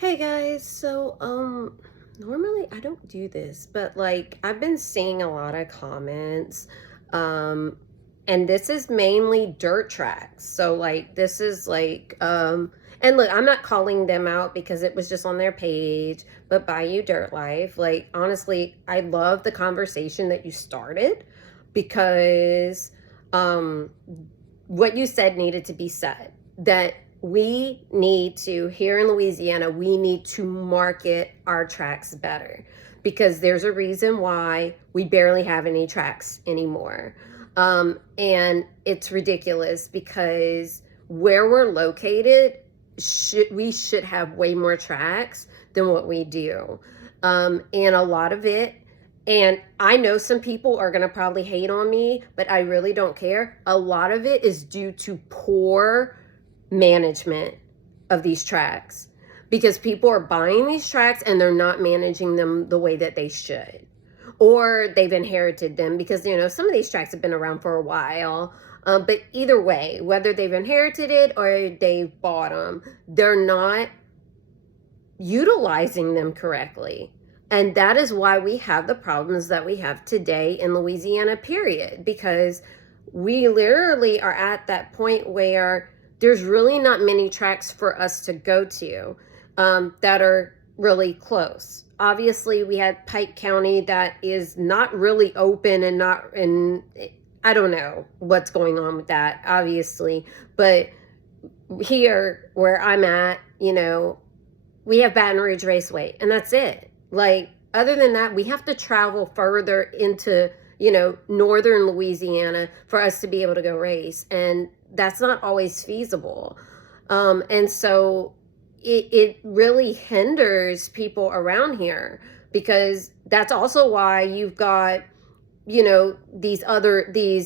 Hey guys, normally I don't do this, but like I've been seeing a lot of comments, um, and this is mainly dirt tracks. So like this is and look, I'm not calling them out because it was just on their page, but Bayou Dirt Life, like honestly, I love the conversation that you started because um what you said needed to be said. That we need to, here in Louisiana, we need to market our tracks better because there's a reason why we barely have any tracks anymore. And it's ridiculous because where we're located, we should have way more tracks than what we do. And a lot of it, and I know some people are going to probably hate on me, but I really don't care. A lot of it is due to poor management of these tracks because people are buying these tracks and they're not managing them the way that they should. Or they've inherited them because, some of these tracks have been around for a while. But either way, whether they've inherited it or they've bought them, they're not utilizing them correctly. And that is why we have the problems that we have today in Louisiana, period. Because we literally are at that point where there's really not many tracks for us to go to that are really close. Obviously, we had Pike County that is not really open and I don't know what's going on with that, obviously. But here where I'm at, we have Baton Rouge Raceway, and that's it. Like, other than that, we have to travel further into, northern Louisiana for us to be able to go race. And that's not always feasible. And so it really hinders people around here because that's also why you've got, these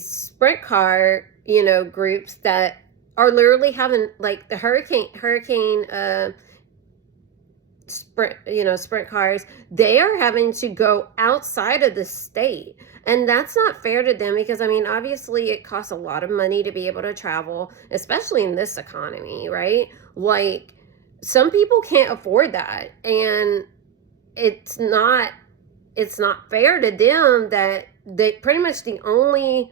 sprint car, groups that are literally having like the hurricane sprint cars. They are having to go outside of the state, and that's not fair to them because obviously it costs a lot of money to be able to travel, especially in this economy, right? Like, some people can't afford that, and it's not fair to them that they pretty much the only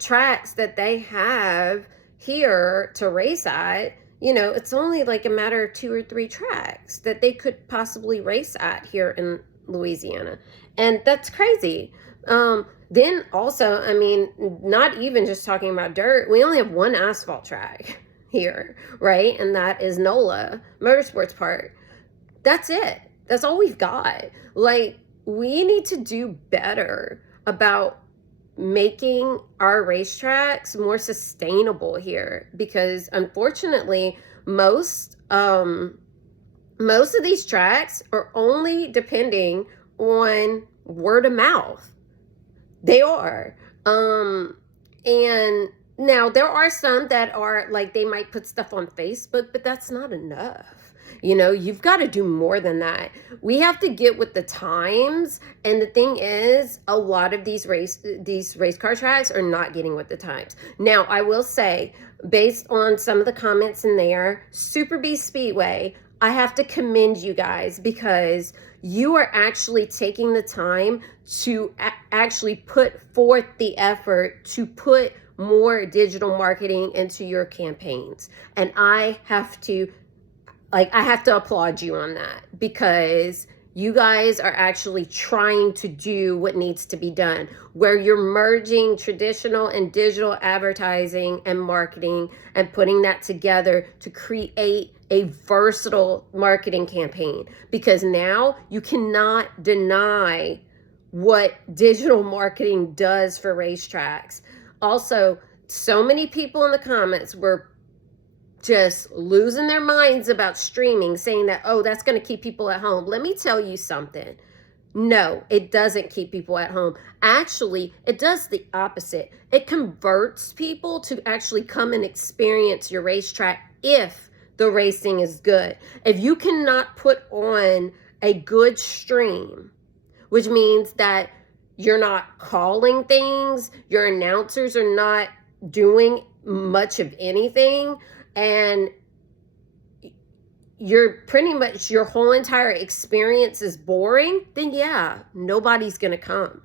tracks that they have here to race at, it's only like a matter of 2 or 3 tracks that they could possibly race at here in Louisiana. And that's crazy. Then also, not even just talking about dirt, we only have one asphalt track here, right? And that is NOLA Motorsports Park. That's it. That's all we've got. Like, we need to do better about making our racetracks more sustainable here because unfortunately most of these tracks are only depending on word of mouth. They are. And now there are some that are like, they might put stuff on Facebook, but that's not enough. You've got to do more than that. We have to get with the times. And the thing is, a lot of these race car tracks are not getting with the times. Now, I will say, based on some of the comments in there, Super Beast Speedway, I have to commend you guys because you are actually taking the time to actually put forth the effort to put more digital marketing into your campaigns. And I have to applaud you on that because you guys are actually trying to do what needs to be done, where you're merging traditional and digital advertising and marketing and putting that together to create a versatile marketing campaign. Because now you cannot deny what digital marketing does for racetracks. Also, so many people in the comments were just losing their minds about streaming, saying that, oh, that's going to keep people at home. Let me tell you something. No, it doesn't keep people at home. Actually, it does the opposite. It converts people to actually come and experience your racetrack if the racing is good. If you cannot put on a good stream, which means that you're not calling things, your announcers are not doing much of anything, and you're pretty much your whole entire experience is boring, then yeah, nobody's going to come.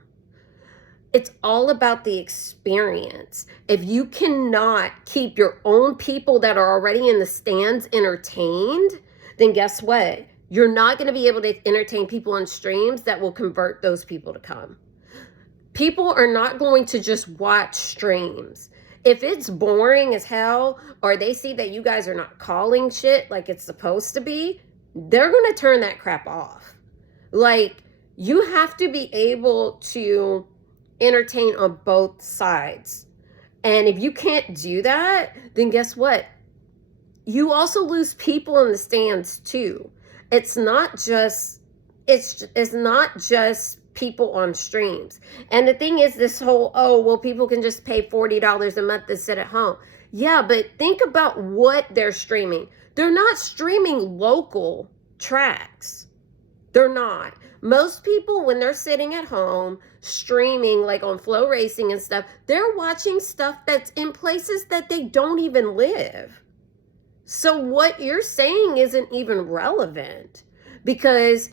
It's all about the experience. If you cannot keep your own people that are already in the stands entertained, then guess what? You're not going to be able to entertain people on streams that will convert those people to come. People are not going to just watch streams. If it's boring as hell, or they see that you guys are not calling shit like it's supposed to be, they're going to turn that crap off. Like, you have to be able to entertain on both sides. And if you can't do that, then guess what? You also lose people in the stands too. It's not just people on streams. And the thing is, this whole, oh, well, people can just pay $40 a month to sit at home. Yeah, but think about what they're streaming. They're not streaming local tracks. They're not. Most people, when they're sitting at home streaming, like on Flow Racing and stuff, they're watching stuff that's in places that they don't even live. So what you're saying isn't even relevant, because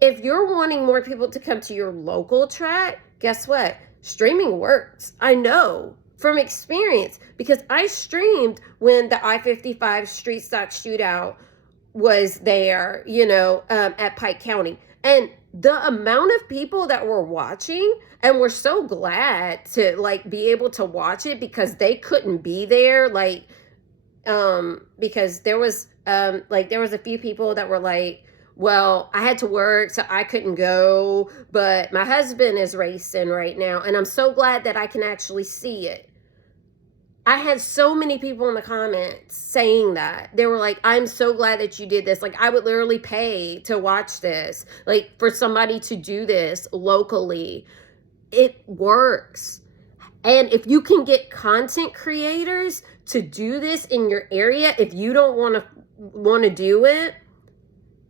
if you're wanting more people to come to your local track, guess what? Streaming works. I know from experience, because I streamed when the I-55 Street Stock Shootout was there, at Pike County. And the amount of people that were watching and were so glad to be able to watch it, because they couldn't be there, because there was a few people that were like, well, I had to work, so I couldn't go, but my husband is racing right now, and I'm so glad that I can actually see it. I had so many people in the comments saying that. They were like, I'm so glad that you did this. Like, I would literally pay to watch this, for somebody to do this locally. It works. And if you can get content creators to do this in your area, if you don't want to do it,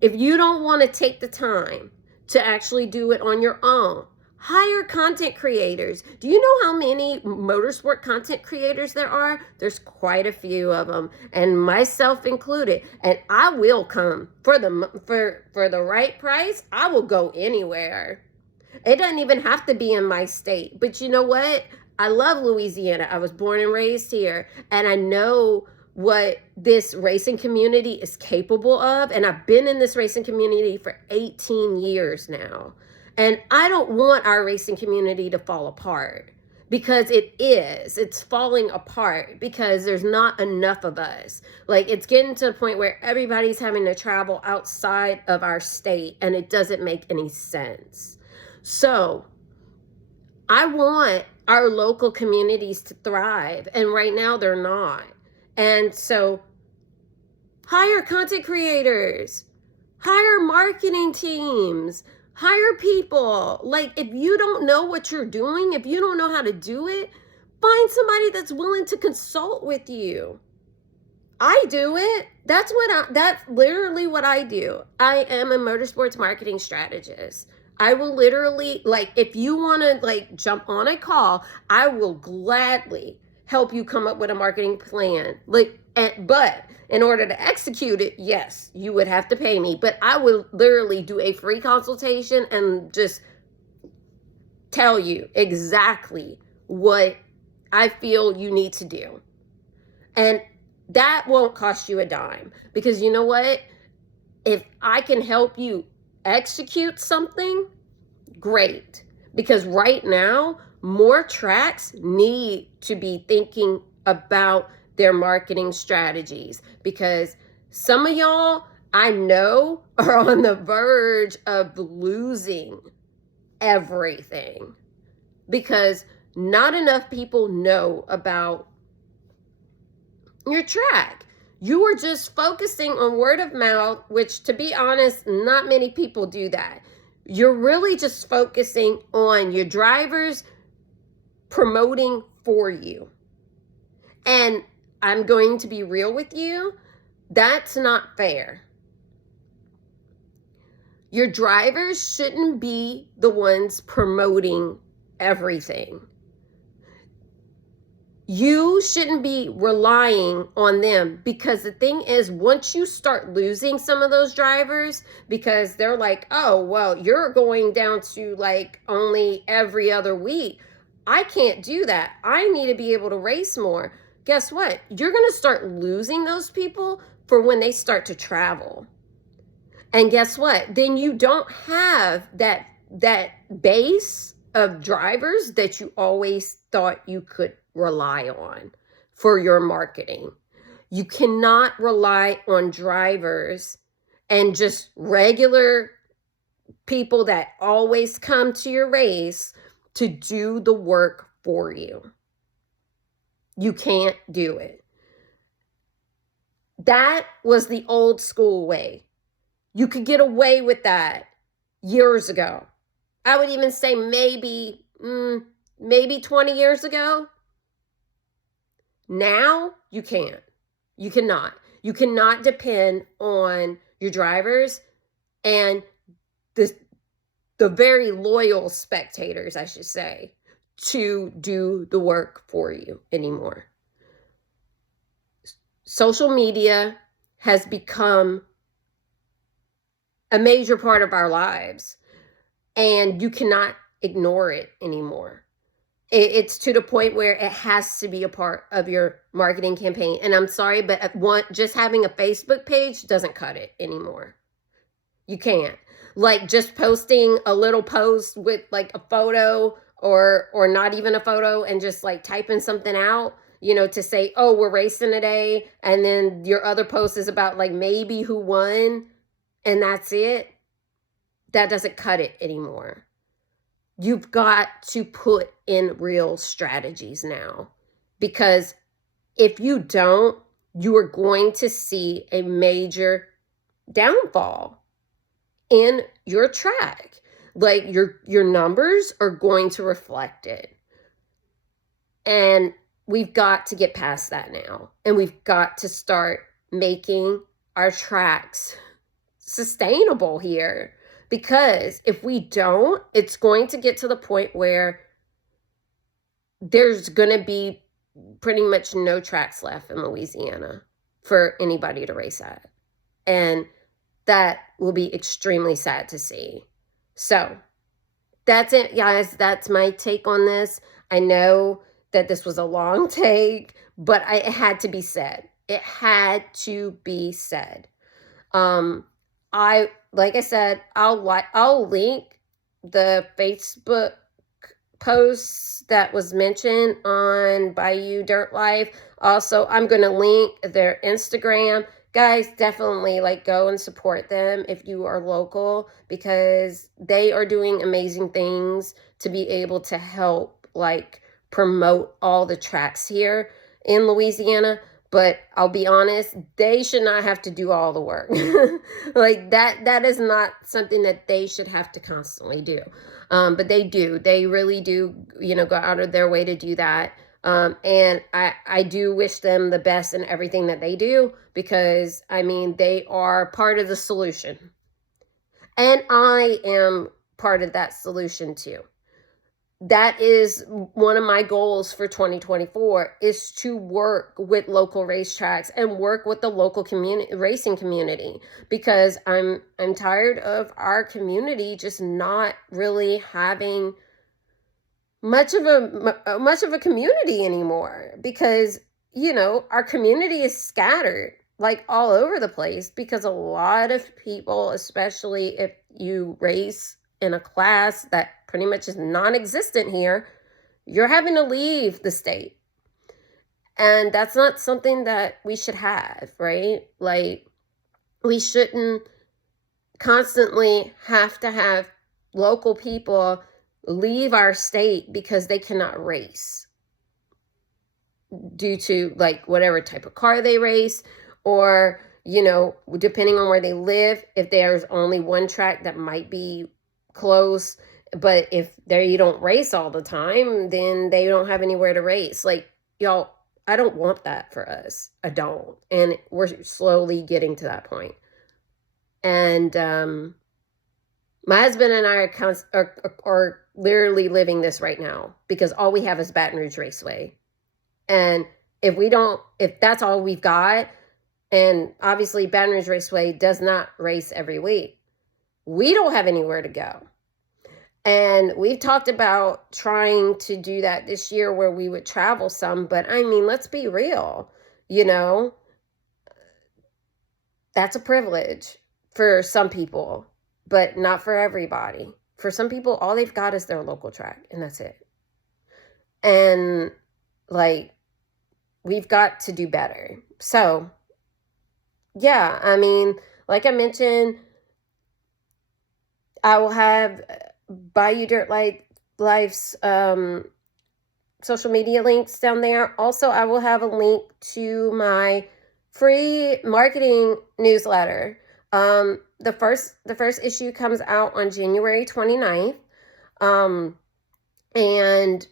if you don't want to take the time to actually do it on your own, hire content creators. Do you know how many motorsport content creators there are? There's quite a few of them, and myself included. And I will come for the right price. I will go anywhere. It doesn't even have to be in my state. But you know what? I love Louisiana. I was born and raised here, and I know what this racing community is capable of. And I've been in this racing community for 18 years now. And I don't want our racing community to fall apart, because it's falling apart because there's not enough of us. It's getting to the point where everybody's having to travel outside of our state, and it doesn't make any sense. So I want our local communities to thrive, and right now they're not. And so hire content creators, hire marketing teams, hire people. If you don't know what you're doing, if you don't know how to do it, find somebody that's willing to consult with you. I do it. That's literally what I do. I am a motorsports marketing strategist. I will literally, if you want to jump on a call, I will gladly help you come up with a marketing plan. But in order to execute it, yes, you would have to pay me. But I will literally do a free consultation and just tell you exactly what I feel you need to do. And that won't cost you a dime. Because you know what? If I can help you execute something, great. Because right now, more tracks need to be thinking about their marketing strategies, because some of y'all I know are on the verge of losing everything because not enough people know about your track. You are just focusing on word of mouth, which, to be honest, not many people do that. You're really just focusing on your drivers promoting for you. And I'm going to be real with you, that's not fair. Your drivers shouldn't be the ones promoting everything. You shouldn't be relying on them, because the thing is, once you start losing some of those drivers because they're like, oh, well, you're going down to like only every other week. I can't do that. I need to be able to race more. Guess what? You're going to start losing those people for when they start to travel. And guess what? Then you don't have that base of drivers that you always thought you could rely on for your marketing. You cannot rely on drivers and just regular people that always come to your race to do the work for you. You can't do it. That was the old school way. You could get away with that years ago. I would even say maybe 20 years ago. Now you can't. You cannot. You cannot depend on your drivers and the very loyal spectators, I should say, to do the work for you anymore. Social media has become a major part of our lives, and you cannot ignore it anymore. It's to the point where it has to be a part of your marketing campaign. And I'm sorry, but just having a Facebook page doesn't cut it anymore. You can't. Like just posting a little post with like a photo or not even a photo and just like typing something out, to say, oh, we're racing today. And then your other post is about like maybe who won, and that's it. That doesn't cut it anymore. You've got to put in real strategies now, because if you don't, you are going to see a major downfall in your track. Like your numbers are going to reflect it. And we've got to get past that now. And we've got to start making our tracks sustainable here. Because if we don't, it's going to get to the point where there's going to be pretty much no tracks left in Louisiana for anybody to race at. And that will be extremely sad to see. So that's it, guys. That's my take on this. I know that this was a long take, but it had to be said. It had to be said. Like I said, I'll link the Facebook posts that was mentioned on Bayou Dirt Life. Also, I'm going to link their Instagram. Guys, definitely go and support them if you are local, because they are doing amazing things to be able to help promote all the tracks here in Louisiana. But I'll be honest, they should not have to do all the work. That is not something that they should have to constantly do. But they do. They really do, go out of their way to do that. And I do wish them the best in everything that they do, because, they are part of the solution. And I am part of that solution too. That is one of my goals for 2024, is to work with local racetracks and work with the local racing community, because I'm tired of our community just not really having much of a community anymore, because our community is scattered all over the place, because a lot of people, especially if you race in a class that pretty much is non-existent here, you're having to leave the state. And that's not something that we should have, right? We shouldn't constantly have to have local people leave our state because they cannot race due to whatever type of car they race, or depending on where they live, if there's only one track that might be close, but if you don't race all the time, then they don't have anywhere to race. Y'all, I don't want that for us. I don't. And we're slowly getting to that point. And my husband and I are literally living this right now, because all we have is Baton Rouge Raceway. And if that's all we've got, and obviously Baton Rouge Raceway does not race every week, we don't have anywhere to go. And we've talked about trying to do that this year where we would travel some, but I mean, let's be real, you know, that's a privilege for some people, but not for everybody. For some people, all they've got is their local track, and that's it. And like, we've got to do better. So, yeah, I mean, like I mentioned, I will have Bayou Dirt Life's social media links down there. Also, I will have a link to my free marketing newsletter. The first issue comes out on January 29th. And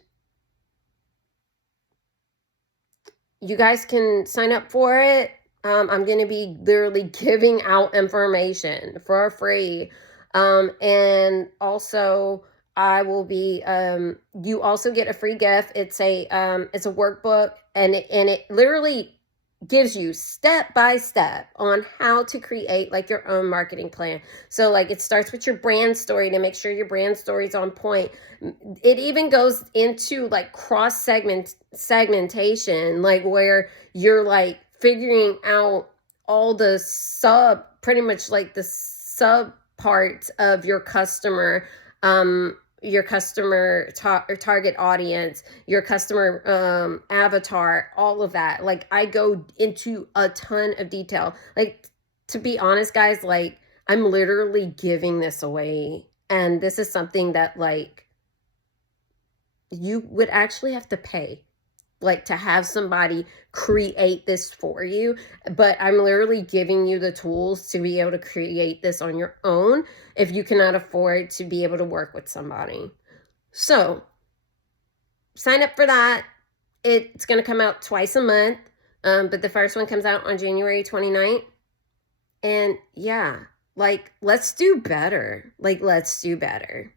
you guys can sign up for it. I'm going to be literally giving out information for free. And also I will be, you also get a free gift. It's a workbook, and it literally gives you step by step on how to create like your own marketing plan. So like, it starts with your brand story to make sure your brand story is on point. It even goes into like cross segmentation, like where you're like figuring out all the pretty much like the sub parts of your customer, target audience, your customer avatar, all of that. Like, I go into a ton of detail. Like, to be honest, guys, like, I'm literally giving this away, and this is something that like you would actually have to pay, like, to have somebody create this for you. But I'm literally giving you the tools to be able to create this on your own if you cannot afford to be able to work with somebody. So sign up for that. It's going to come out twice a month, but the first one comes out on January 29th. And yeah, like, let's do better. Like, let's do better.